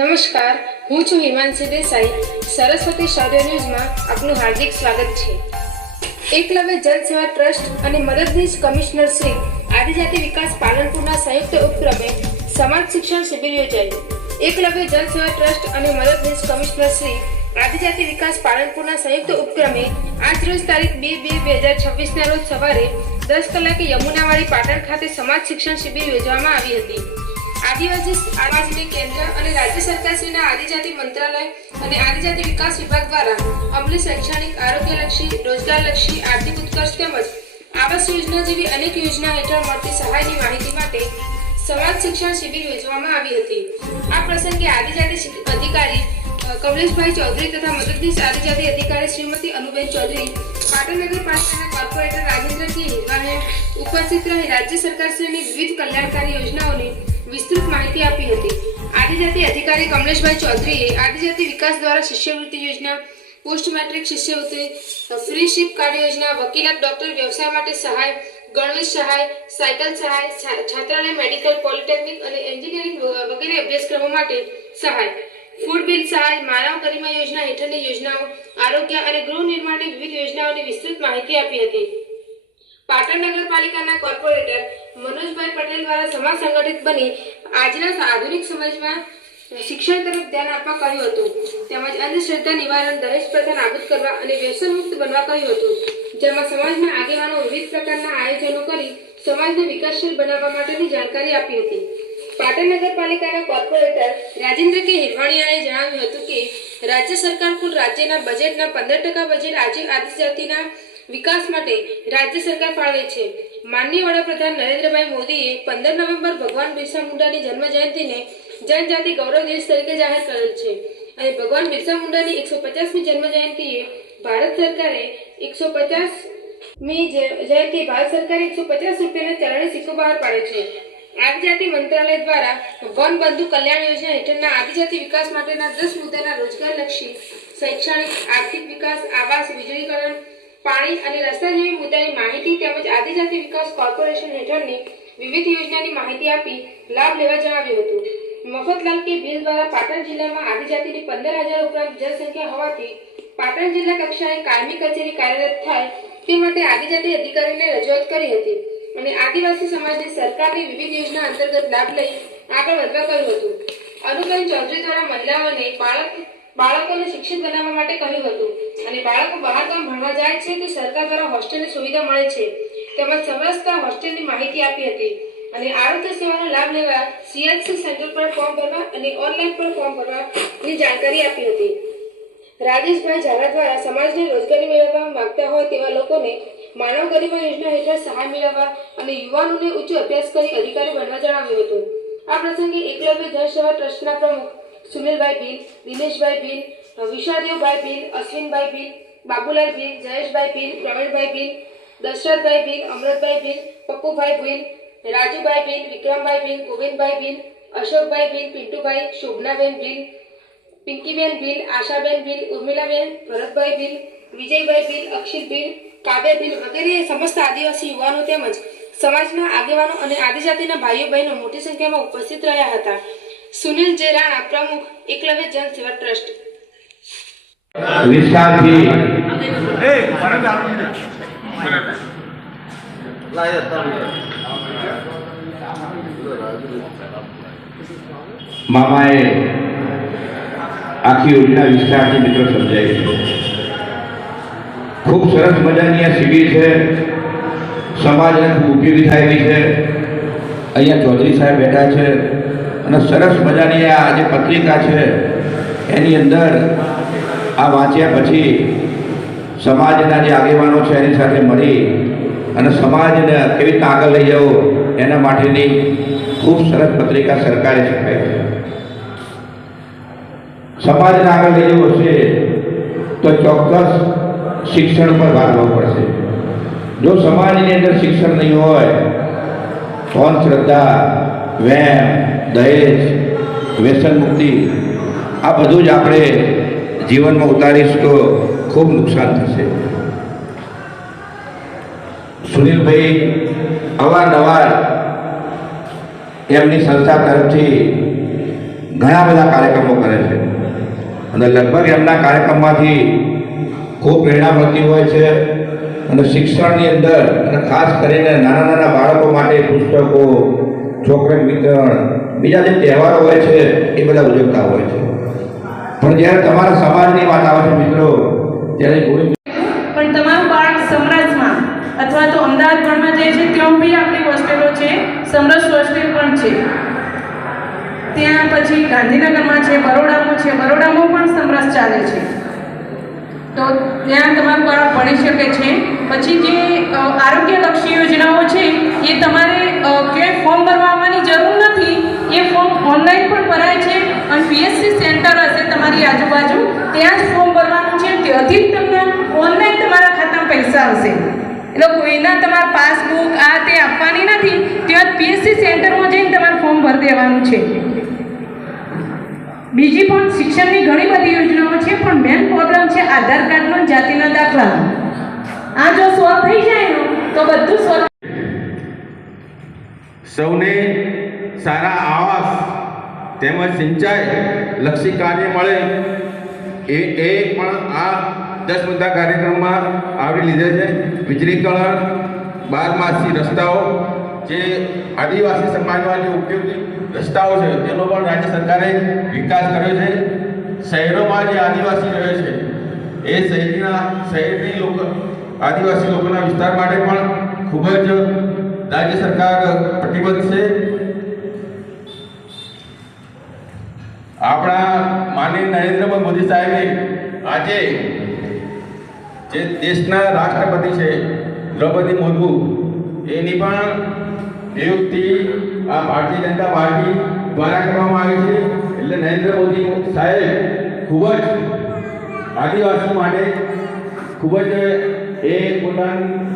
નમસ્કાર, હું છું હિમાંશી દેસાઈ. સરસ્વતી શૌર્ય ન્યૂઝમાં આપનું હાર્દિક સ્વાગત છે. એકલવ્ય જલ સેવા ટ્રસ્ટ અને મદદનીશ કમિશનર શ્રી આદિજાતિ વિકાસ પાલનપુરના સંયુક્ત ઉપક્રમે સમાજ શિક્ષણ શિબિર યોજાઈ એકલવ્ય જલ સેવા ટ્રસ્ટ અને મદદનીશ કમિશનર શ્રી આદિજાતિ વિકાસ પાલનપુરના સંયુક્ત ઉપક્રમે આજ રોજ તારીખ બે બે બે હજાર છવ્વીસના રોજ સવારે દસ કલાકે યમુનાવાડી પાટણ ખાતે સમાજ શિક્ષણ શિબિર યોજવામાં આવી હતી. આદિવાસી આવાસની કેન્દ્ર અને રાજ્ય સરકારશ્રીના આદિજાતિ મંત્રાલય અને આદિજાતિ વિકાસ વિભાગ દ્વારા અમલી શૈક્ષણિક, આરોગ્યલક્ષી, રોજગારલક્ષી, આર્થિક ઉત્કર્ષ તેમજ આવાસ યોજના જેવી અનેક યોજના હેઠળ મળતી સહાયની માહિતી માટે સમાજ શિક્ષણ શિબિર યોજવામાં આવી હતી. આ પ્રસંગે આદિજાતિ અધિકારી કમલેશભાઈ ચૌધરી તથા મદદનીશ આદિજાતિ અધિકારી શ્રીમતી અનુબેન ચૌધરી પાટણ નગરપાલિકાના કોર્પોરેટર રાજેન્દ્રસિંહ હિરવાને ઉપસ્થિત રહી રાજ્ય સરકારશ્રીની વિવિધ કલ્યાણકારી યોજનાઓની વિસ્તૃત માહિતી આપી હતી. આદિજાતિ અધિકારી કમલેશભાઈ ચૌધરીએ આદિજાતિ વિકાસ દ્વારા શિષ્યવૃત્તિ યોજના, પોસ્ટ મેટ્રિક શિષ્યવૃત્તિ, ફ્રીશીપ કાર્ડ યોજના વકીલાત ડોક્ટર વ્યવસાય માટે સહાય, ગણવેશ સહાય, સાયકલ સહાય છાત્રાલય મેડિકલ પોલિટેકનિક અને એન્જિનિયરિંગ વગેરે અભ્યાસક્રમો માટે સહાય. ફૂડ બિલ સહાય, માનવ ગરિમા યોજના હેઠળની યોજનાઓ, આરોગ્ય અને ગૃહ નિર્માણની વિવિધ યોજનાઓની વિસ્તૃત માહિતી આપી હતી. પાટણ નગરપાલિકાના કોર્પોરેટર મનોજભાઈ પટેલ દ્વારા સમાજ સંગઠિત બની આજના આધુનિક સમાજમાં શિક્ષણ તરફ ધ્યાન આપવા કહ્યું હતું. તેમજ અંધશ્રદ્ધા નિવારણ દહેજ પ્રથા નાબૂદ કરવા અને વ્યસન મુક્ત બનવા કહ્યું હતું. જેમાં સમાજના આગેવાનો વિવિધ પ્રકારના આયોજનો કરી સમાજને વિકાસશીલ બનાવવા માટેની જાણકારી આપી હતી. પાટણ નગરપાલિકાના કોર્પોરેટર રાજેન્દ્ર કે હિરવાણીયાએ જણાવ્યું હતું કે, રાજ્ય સરકાર કુલ રાજ્યના બજેટના પંદર ટકા બજેટ આજે આદિજાતિના વિકાસ માટે રાજ્ય સરકાર ફાળવે છે. માનનીય વડાપ્રધાન નરેન્દ્રભાઈ મોદીએ પંદર નવેમ્બર ભગવાન બિરસા મુંડાની જન્મ જયંતિને જનજાતિ ગૌરવ દિવસ તરીકે જાહેર કરેલ છે. અને ભગવાન બિરસા મુંડાની એકસો પચાસમી જન્મ જયંતિએ ભારત સરકારે એકસો પચાસ મી જયંતિ ભારત સરકારે એકસો પચાસ રૂપિયાના ચલણી સિક્કો બહાર પાડ્યો છે. આદિજાતિ મંત્રાલય દ્વારા વન બંધુ કલ્યાણ યોજના હેઠળના આદિજાતિ વિકાસ માટેના દસ મુદ્દાના રોજગારલક્ષી શૈક્ષણિક આર્થિક વિકાસ આવાસ વીજળીકરણ પાણી અને રસ્તા જેવી મુદ્દાની માહિતી તેમજ આદિજાતિ વિકાસ કોર્પોરેશન હેઠળની વિવિધ યોજનાની માહિતી આપી લાભ લેવા જણાવ્યું હતું. મફતલાલ કે ભીલ દ્વારા પાટણ જિલ્લામાં આદિજાતિની પંદર હજાર ઉપરાંત જનસંખ્યા હોવાથી પાટણ જિલ્લા કક્ષાએ કાયમી કચેરી કાર્યરત થાય તે માટે આદિજાતિ અધિકારીને રજૂઆત કરી હતી અને આદિવાસી સમાજને સરકારની વિવિધ યોજના અંતર્ગત લાભ લઈ આગળ વધવા કહ્યું હતું. અનુબેન ચૌધરી દ્વારા મહિલાઓને બાળક બાળકોને શિક્ષિત બનાવવા માટે કહ્યું હતું. અને બાળકો બહાર ગામ ભણવા જાય છે તો સરકાર દ્વારા હોસ્ટેલની સુવિધા મળે છે. તેમજ સમરસતા હોસ્ટેલની માહિતી આપી હતી. અને આરોગ્ય સેવાનો લાભ લેવા સીએચસી સેન્ટર પર ફોર્મ ભરવા અને ઓનલાઈન પર ફોર્મ ભરવાની જાણકારી આપી હતી. રાજેશભાઈ ઝાલા દ્વારા સમાજને રોજગારી મેળવવા માંગતા હોય તેવા લોકોને માનવ ગરિમા યોજના હેઠળ સહાય મેળવવા અને યુવાનોને ઉચ્ચ અભ્યાસ કરી અધિકારી બનવા જણાવ્યું હતું. આ પ્રસંગે એકલવ્ય જળ સેવા ટ્રસ્ટના પ્રમુખ સુનિલભાઈ ભીલ, દિનેશભાઈ ભીલ વિશાદેવભાઈ ભીલ, અશ્વિનભાઈ ભીલ, બાબુલાલ ભીલ, જયેશભાઈ ભીલ, પ્રવીણભાઈ ભીલ, દશરથભાઈ ભીલ, અમૃતભાઈ ભીલ, પપ્પુભાઈ ભીલ, રાજુભાઈ ભીલ, વિક્રમભાઈ ભીલ, ગોવિંદભાઈ ભીલ, અશોકભાઈ ભીલ, પિન્ટુભાઈ, શોભનાબેન ભીલ, પિંકીબેન ભીલ, આશાબેન ભીલ, ઉર્મિલાબેન, ભરતભાઈ ભીલ, વિજયભાઈ ભીલ, અક્ષિત ભીલ, કાવ્ય ભીલ વગેરે સમસ્ત આદિવાસી યુવાનો તેમજ સમાજના આગેવાનો અને આદિજાતિના ભાઈઓ બહેનો મોટી સંખ્યામાં ઉપસ્થિત રહ્યા હતા. સુનિલ જેરાણા પ્રમુખ એકલવ્ય જન સેવા ટ્રસ્ટ. વિસ્તારથી મામાએ આખી યોજના વિસ્તારથી મિત્રો સમજાય છે. ખૂબ સરસ મજાની આ શિબિર છે. સમાજને ખૂબ ઉપયોગી થાય એવી છે. અહીંયા ચૌધરી સાહેબ બેઠા છે. અને સરસ મજાની આ જે પત્રિકા છે, એની અંદર આ વાંચ્યા પછી સમાજના જે આગેવાનો છે, એની સાથે મળી અને સમાજને કેવી રીતના આગળ લઈ જવો, એના માટેની ખૂબ સરસ પત્રિકા સરકારે છપાઈ છે. સમાજને આગળ લઈ જવું હશે તો ચોક્કસ શિક્ષણ પર ભાર લેવો પડશે. જો સમાજની અંદર શિક્ષણ નહીં હોય, તો શ્રદ્ધા વેમ દહેજ, વ્યસન મુક્તિ, આ બધું જ આપણે જીવનમાં ઉતારીશ તો ખૂબ નુકસાન થશે. સુનિલભાઈ અવારનવાર એમની સંસ્થા તરફથી ઘણા બધા કાર્યક્રમો કરે છે. અને લગભગ એમના કાર્યક્રમમાંથી ખૂબ પ્રેરણા મળતી હોય છે અને શિક્ષણની અંદર અને ખાસ કરીને નાના નાના બાળકો માટે પુસ્તકો, છોકરા વિતરણ બીજા જે તહેવારો હોય છે, એ બધા ઉજવતા હોય છે. પણ જ્યારે તમારા સમાજની વાત આવે છે, મિત્રો, ત્યારે કોઈ પણ તમારું બાળક સમરાજમાં અથવા તો અમદાવાદ ભણવા જાય છે ત્યાં બી આપણી હોસ્ટેલો છે, સમરસ હોસ્ટેલ પણ છે. ત્યાં પછી ગાંધીનગરમાં છે, બરોડામાં છે, બરોડામાં પણ સમરસ ચાલે છે. તો ત્યાં તમારું બાળક ભણી શકે છે. પછી જે આરોગ્યલક્ષી યોજનાઓ છે, એ તમારે કે ફોર્મ ભરવા આવવાની જરૂર નથી એ ફોર્મ ઓનલાઈન પણ ભરાય છે અને પીએસસી સેન્ટર હશે તમારી આજુબાજુ, ત્યાં જ ફોર્મ ભરવાનું છે. ત્યાંથી જ તમને ઓનલાઈન તમારા ખાતામાં પૈસા આવશે. એટલે કોઈના તમારા પાસબુક આ તે આપવાની નથી. ત્યાં પીએસસી સેન્ટરમાં જઈને તમારે ફોર્મ ભરી દેવાનું છે. બીજી પણ શિક્ષણની ઘણી બધી યોજનાઓ છે, પણ મેન પ્રોબ્લેમ છે આધાર કાર્ડનો જાતિના દાખલાનો આ જો સોલ્વ થઈ જાય તો બધું સોલ્વ સૌને સારા આવાસ. તેમજ સિંચાઈ લક્ષી કાર્ય મળે. એ એ પણ આ દસ મુદ્દા કાર્યક્રમમાં આવરી લીધે છે. વીજળીકરણ બારમાસી રસ્તાઓ, જે આદિવાસી સમાજમાં જે ઉપયોગી રસ્તાઓ છે, તેનો પણ રાજ્ય સરકારે વિકાસ કર્યો છે. શહેરોમાં જે આદિવાસી રહે છે, એ શહેરીના, શહેરની લોકો, આદિવાસી લોકોના વિસ્તાર માટે પણ ખૂબ જ રાજ્ય સરકાર પ્રતિબદ્ધ છે. આપણા માનનીય નરેન્દ્રભાઈ મોદી સાહેબે આજે જે દેશના રાષ્ટ્રપતિ છે, દ્રૌપદી મુર્મુ, એની પણ નિયુક્તિ આ ભારતીય જનતા પાર્ટી દ્વારા કરવામાં આવી છે. એટલે નરેન્દ્ર મોદી સાહેબ ખૂબ જ આદિવાસી માટે ખૂબ જ એ પોતાનું